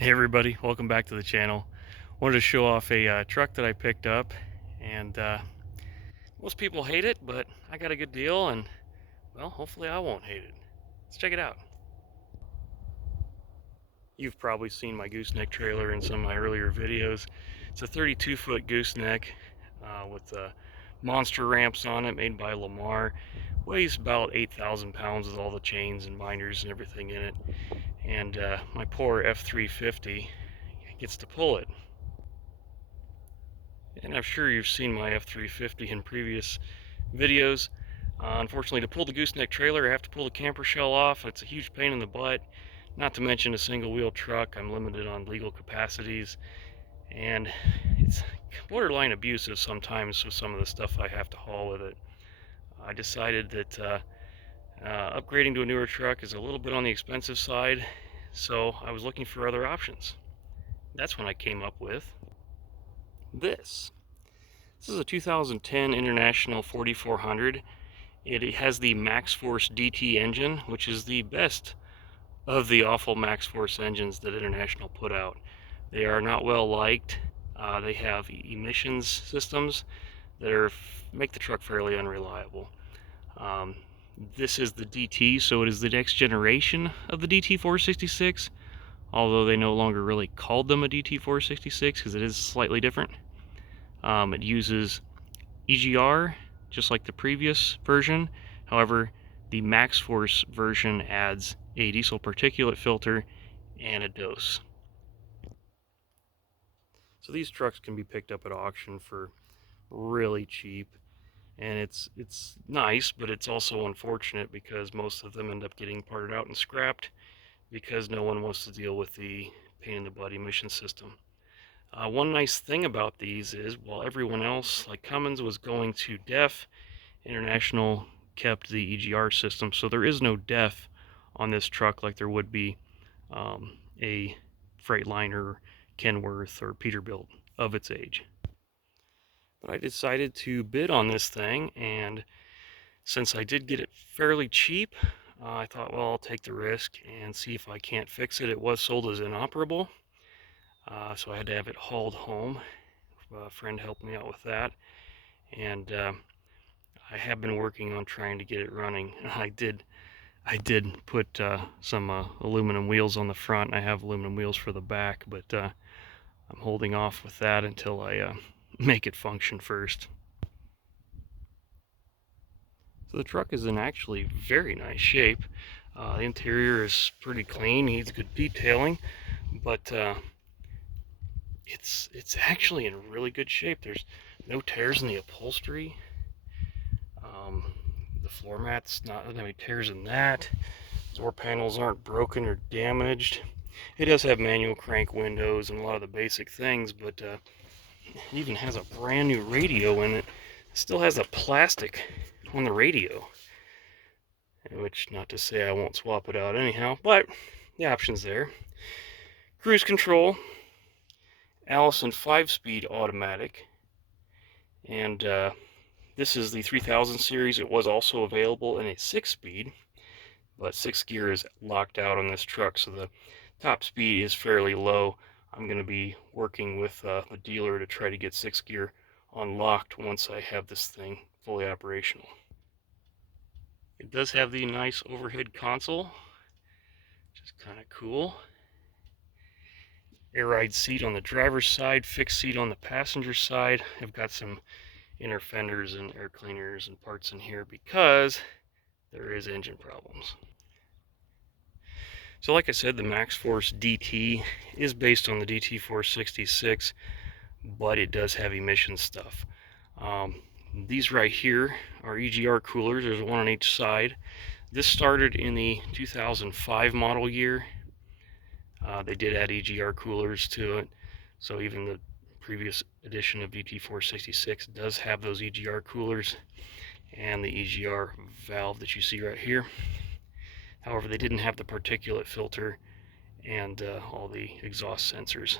Hey everybody, welcome back to the channel. Wanted to show off a truck that I picked up, and most people hate it, but I got a good deal, and well, hopefully I won't hate it. Let's check it out. You've probably seen my gooseneck trailer in some of my earlier videos. It's a 32-foot gooseneck with monster ramps on it, made by Lamar. Weighs about 8,000 pounds with all the chains and binders and everything in it. And my poor F350 gets to pull it. And I'm sure you've seen my F350 in previous videos. Unfortunately, to pull the gooseneck trailer, I have to pull the camper shell off. It's a huge pain in the butt. Not to mention a single wheel truck. I'm limited on legal capacities, and it's borderline abusive sometimes with some of the stuff I have to haul with it. I decided that upgrading to a newer truck is a little bit on the expensive side, so I was looking for other options. That's when I came up with this. This is a 2010 International 4400. It has the MAXXFORCE DT engine, which is the best of the awful MAXXFORCE engines that International put out. They are not well liked. They have emissions systems that make the truck fairly unreliable. This is the DT, so it is the next generation of the DT 466, although they no longer really called them a DT 466 because it is slightly different. It uses EGR, just like the previous version. However, the MAXXFORCE version adds a diesel particulate filter and a dose. So these trucks can be picked up at auction for really cheap, and it's nice, but it's also unfortunate because most of them end up getting parted out and scrapped because no one wants to deal with the pain in the butt emission system. One nice thing about these is, while everyone else, like Cummins, was going to DEF, International kept the EGR system, so there is no DEF on this truck like there would be a Freightliner, Kenworth, or Peterbilt of its age. But I decided to bid on this thing, and since I did get it fairly cheap, I thought, well, I'll take the risk and see if I can't fix it. It was sold as inoperable. So I had to have it hauled home. A friend helped me out with that, and I have been working on trying to get it running. I did put some aluminum wheels on the front. I have aluminum wheels for the back, but I'm holding off with that until I make it function first. So the truck is in actually very nice shape. The interior is pretty clean, needs good detailing, but it's actually in really good shape. There's no tears in the upholstery. The floor mat's not any tears in that. Door panels aren't broken or damaged. It does have manual crank windows and a lot of the basic things, but it even has a brand new radio in it. It still has a plastic on the radio, which, not to say I won't swap it out anyhow, but the option's there. Cruise control, Allison 5-speed automatic, and this is the 3000 series. It was also available in a 6-speed, but 6th gear is locked out on this truck, so the top speed is fairly low. I'm going to be working with the dealer to try to get 6th gear unlocked once I have this thing fully operational. It does have the nice overhead console, which is kind of cool. Air ride seat on the driver's side, fixed seat on the passenger side. I've got some inner fenders and air cleaners and parts in here because there is engine problems. So like I said, the MAXXFORCE DT is based on the DT 466, but it does have emission stuff. These right here are EGR coolers. There's one on each side. This started in the 2005 model year. They did add EGR coolers to it, so even the previous edition of DT 466 does have those EGR coolers and the EGR valve that you see right here. However, they didn't have the particulate filter and all the exhaust sensors.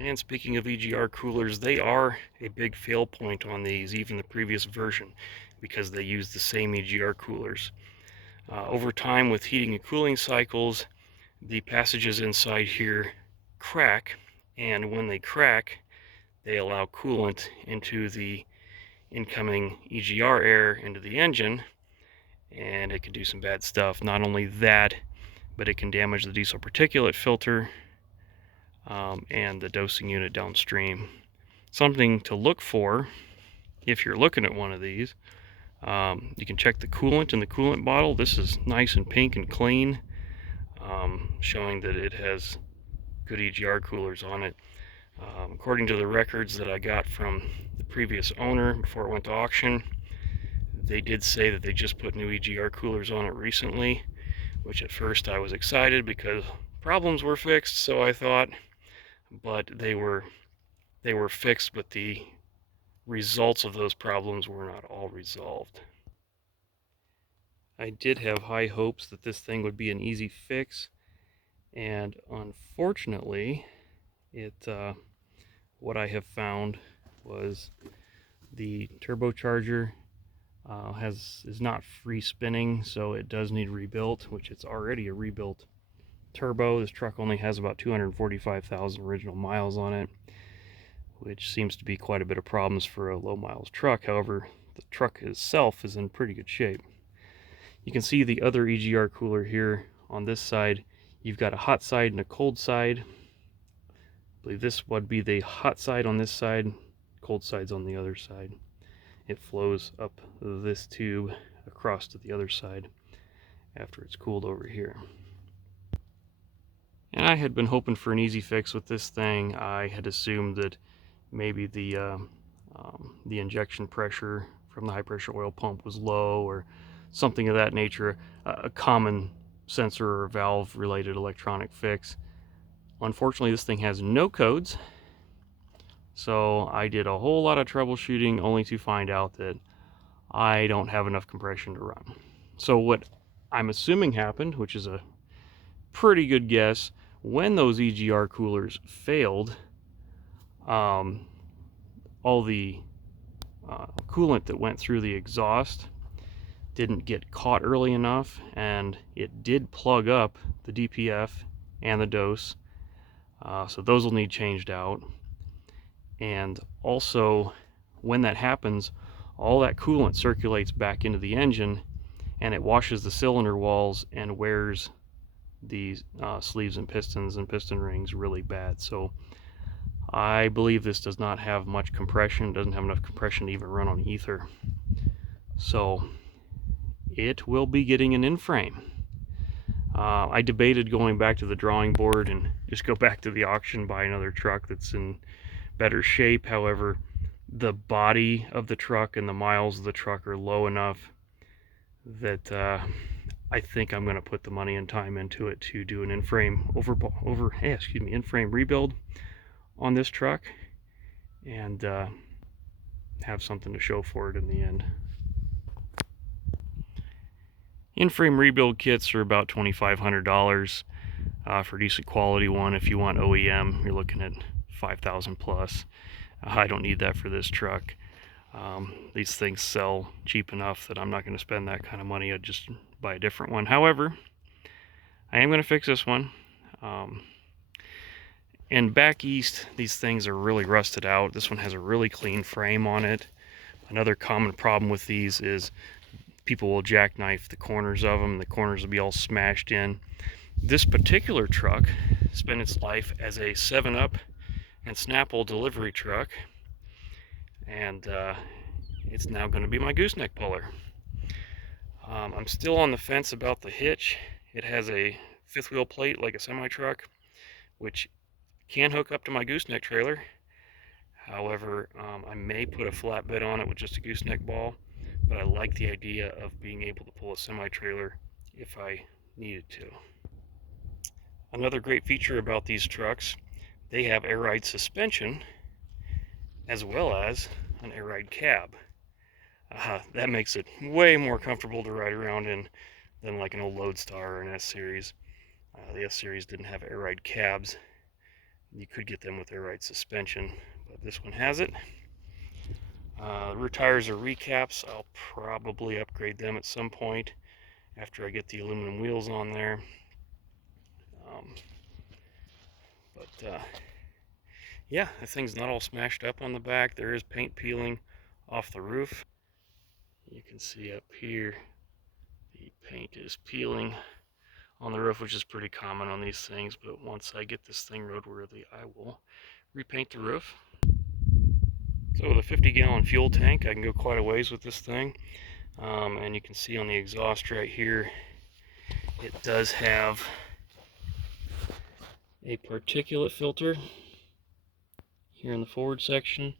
And speaking of EGR coolers, they are a big fail point on these, even the previous version, because they use the same EGR coolers. Over time, with heating and cooling cycles, the passages inside here crack, and when they crack, they allow coolant into the incoming EGR air into the engine, and it can do some bad stuff. Not only that, but it can damage the diesel particulate filter and the dosing unit downstream. Something to look for if you're looking at one of these. You can check the coolant in the coolant bottle. This is nice and pink and clean, showing that it has good EGR coolers on it. According to the records that I got from the previous owner before it went to auction, they did say that they just put new EGR coolers on it recently, which at first I was excited because problems were fixed, so I thought, but they were fixed, but the results of those problems were not all resolved. I did have high hopes that this thing would be an easy fix, and unfortunately, what I have found was the turbocharger is not free spinning, so it does need rebuilt, which it's already a rebuilt turbo. This truck only has about 245,000 original miles on it, which seems to be quite a bit of problems for a low miles truck. However, the truck itself is in pretty good shape. You can see the other EGR cooler here on this side. You've got a hot side and a cold side. I believe this would be the hot side on this side, cold side's on the other side. It flows up this tube across to the other side after it's cooled over here. And I had been hoping for an easy fix with this thing. I had assumed that maybe the injection pressure from the high pressure oil pump was low or something of that nature, a common sensor or valve related electronic fix. Unfortunately, this thing has no codes, so I did a whole lot of troubleshooting only to find out that I don't have enough compression to run. So what I'm assuming happened, which is a pretty good guess, when those EGR coolers failed, all the coolant that went through the exhaust didn't get caught early enough, and it did plug up the DPF and the dose, so those will need changed out. And also, when that happens, all that coolant circulates back into the engine, and it washes the cylinder walls and wears the sleeves and piston rings really bad. So I believe this does not have much compression, doesn't have enough compression to even run on ether. So it will be getting an in-frame. I debated going back to the drawing board and just go back to the auction, buy another truck that's in better shape. However, the body of the truck and the miles of the truck are low enough that I think I'm going to put the money and time into it to do an in-frame in-frame rebuild on this truck and have something to show for it in the end. In-frame rebuild kits are about $2,500 for decent quality one. If you want OEM, you're looking at $5,000 plus. I don't need that for this truck. These things sell cheap enough that I'm not going to spend that kind of money. I'd just buy a different one. However, I am going to fix this one. And back east, these things are really rusted out. This one has a really clean frame on it. Another common problem with these is people will jackknife the corners of them. The corners will be all smashed in. This particular truck spent its life as a 7-Up and Snapple delivery truck, and it's now going to be my gooseneck puller. I'm still on the fence about the hitch. It has a fifth wheel plate like a semi-truck, which can hook up to my gooseneck trailer. However, I may put a flatbed on it with just a gooseneck ball, but I like the idea of being able to pull a semi-trailer if I needed to. Another great feature about these trucks, they have air ride suspension as well as an air ride cab. That makes it way more comfortable to ride around in than like an old Loadstar or an S-Series. The S-Series didn't have air ride cabs. You could get them with air ride suspension, but this one has it. The rear tires are recaps. I'll probably upgrade them at some point after I get the aluminum wheels on there. But yeah, the thing's not all smashed up on the back. There is paint peeling off the roof. You can see up here the paint is peeling on the roof, which is pretty common on these things, but once I get this thing roadworthy, I will repaint the roof. So with a 50-gallon fuel tank, I can go quite a ways with this thing. And you can see on the exhaust right here, it does have a particulate filter here in the forward section,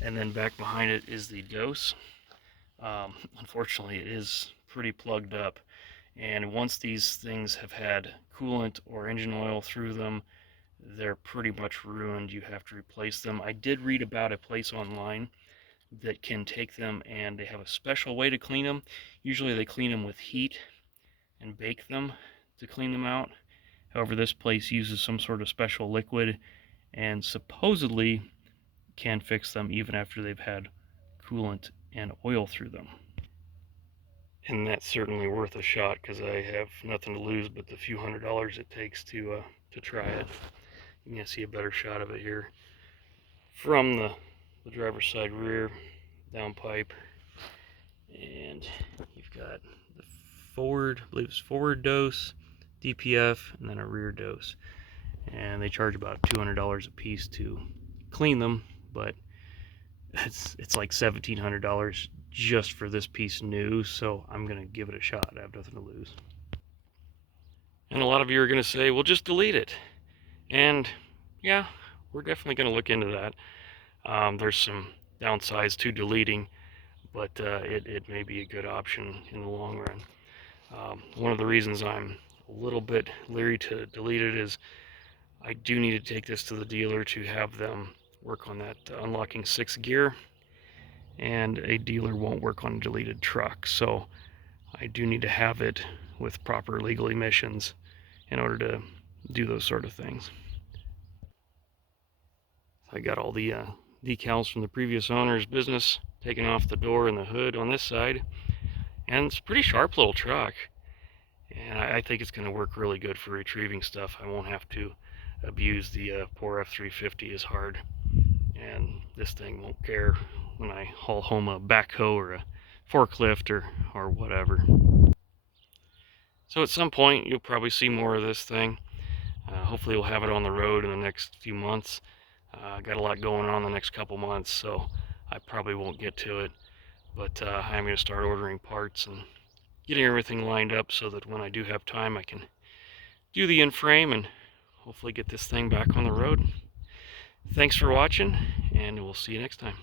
and then back behind it is the dose. Unfortunately, it is pretty plugged up, and once these things have had coolant or engine oil through them, they're pretty much ruined. You have to replace them. I did read about a place online that can take them, and they have a special way to clean them. Usually they clean them with heat and bake them to clean them out. However, this place uses some sort of special liquid and supposedly can fix them even after they've had coolant and oil through them. And that's certainly worth a shot, because I have nothing to lose but the few $100s it takes to try it. You can see a better shot of it here from the driver's side rear downpipe, and you've got the forward, I believe it's forward dose, DPF, and then a rear dose, and they charge about $200 a piece to clean them, but it's like $1,700 just for this piece new, so I'm gonna give it a shot. I have nothing to lose. And a lot of you are gonna say, well, just delete it. And yeah, we're definitely gonna look into that. There's some downsides to deleting, but it may be a good option in the long run. One of the reasons I'm a little bit leery to delete it is I do need to take this to the dealer to have them work on that unlocking 6th gear, and a dealer won't work on a deleted truck, so I do need to have it with proper legal emissions in order to do those sort of things. I got all the decals from the previous owner's business taken off the door and the hood on this side, and it's a pretty sharp little truck, and I think it's going to work really good for retrieving stuff. I won't have to abuse the poor F-350 as hard, and this thing won't care when I haul home a backhoe or a forklift or whatever. So at some point you'll probably see more of this thing. Hopefully we'll have it on the road in the next few months. Got a lot going on the next couple months, so I probably won't get to it, but I'm going to start ordering parts and getting everything lined up so that when I do have time I can do the in-frame and hopefully get this thing back on the road. Thanks for watching, and we'll see you next time.